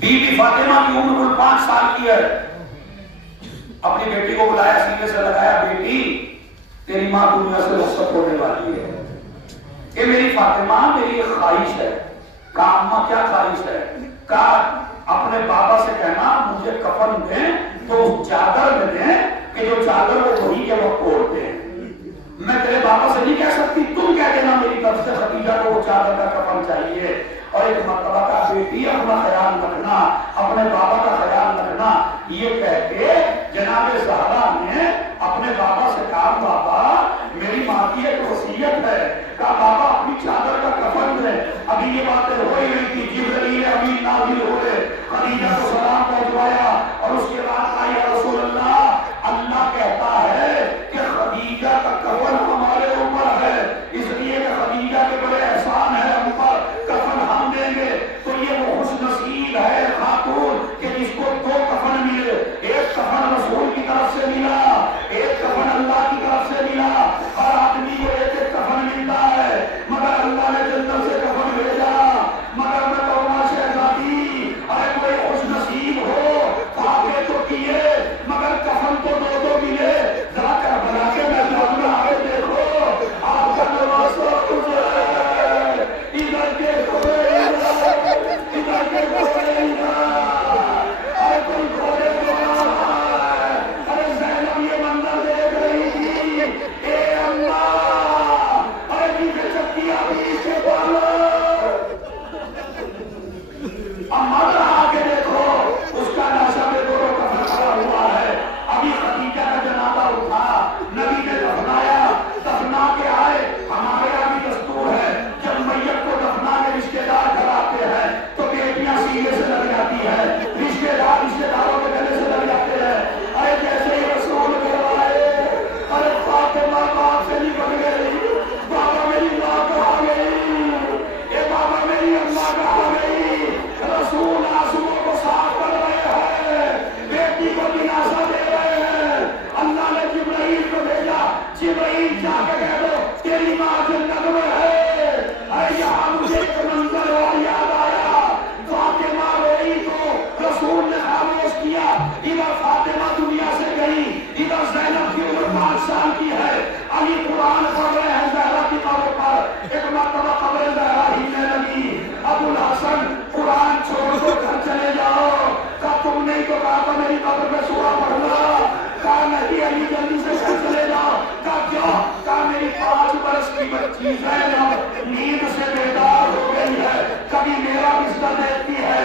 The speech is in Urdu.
بی بی فاطمہ کی عمر کل 5 سال کی ہے. اپنی بیٹی کو بلایا, سینے سے لگایا, بیٹی تیری ماں دنیا سے رخصت ہونے والی ہے. یہ میری فاطمہ میری ایک خواہش ہے. کہا اماں کیا خواہش ہے؟ کہا اپنے بابا سے کہنا مجھے کفن دیں تو چادر میں دیں کہ جو چادر وہ وہی کے وقت اوڑھتے ہیں. میں تیرے بابا سے نہیں کہہ سکتی, تم کہہ دینا میری طرف سے خدیجہ کو وہ چادر کا کفن چاہیے. اور ایک مرتبہ کا بیٹی اپنا خیال رکھنا, اپنے بابا کا خیال رکھنا, یہ کہہ کے جناب زہرا نے اپنے بابا سے کہا بابا میری ماں کی ایک وصیت ہے. کہا بابا اپنی چادر کا کفن دے. ابھی یہ باتیں ہو ہی رہی تھی, جبرائیل امین نازل ہوئے, خدیجہ کو سلام پہنچوایا اور اس کے بعد آئی یا رسول اللہ, اللہ کہتا ہے کہ خدیجہ کا کفن ہمارے اوپر ہے, اس لیے کہ خدیجہ کے بڑے احسان ہے ہم پر, کفن ہم دیں گے. تو یہ وہ خوش نصیب ہے خاتون کہ جس کو 2 کفن ملے, ایک کفن رسول کی طرف سے ملا, ایک کفن اللہ کی طرف سے ملا. ہر آدمی کو ایک ایک کفن ملتا ہے, مگر اللہ نے جنت سے کفن بھیجا. مگر میں کہوں گا شہزادی, ارے کوئی خوش نصیب ہو, فاتح تو کیے مگر کفن تو 2 ملے. ذرا کربلا کے میدان میں آئے دیکھو, آپ کا نواز ادھر کے گھوڑے ادھر کے گھوڑے ارے کوئی گھوڑے گھوڑا. ارے زینب یہ منظر دیکھ رہی تھی, اے اللہ, ارے نیچے چکی ابھی اس کے پالا. اب مگر آ کے دیکھو اس کا نشہ میں 2 کفن کھڑا ہوا ہے. ابھی خدیجہ کا جنازہ اٹھا, نبی نے دفنایا, دفنا کے آئے. ہمارے یہاں بھی دستور ہے جب میت کو دفنا کے رشتے دار گھر آتے ہیں تو بیٹیاں سینے سے لگ جاتی ہے, رشتے داروں کے گلے سے لگ جاتے ہیں. ارے جیسے ہی رسول گھر آئے, ارے فاطمہ باپ سے نکل گئی, بابا میری ماں کہاں گئی, اے بابا میری اماں کہاں گئی. رسول آنسوؤں کو صاف کر رہے ہیں, بیٹی کو دلاسا دے رہے ہیں. اللہ نے جبرائیل کو بھیجا, جبرائیل جا کے کہہ دو تیری ماں جنت میں ہے. اے یہاں مجھے ایک منظر اور یاد آیا, فاطمہ روئی تو رسول نے خاموش کیا. ادھر فاطمہ دنیا سے گئی, ادھر زینب کی عمر 5 سال کی ہے. علی قرآن پڑھ رہے ہیں زہرا کی قبر پر. ایک مرتبہ قبر زہرا ہی میں لگی, ابو الحسن قرآن چھوڑ دو گھر چلے جاؤ. کہا تم نہیں تو کہا تھا میری قبر پہ سورہ پڑھنا. کہا نہیں علی جلدی سے گھر چلے جاؤ. کہا کیوں؟ کہا میری 5 برس کی بچی زینب نیند سے بیدار ہو گئی ہے, کبھی میرا بستر دیکھتی ہے,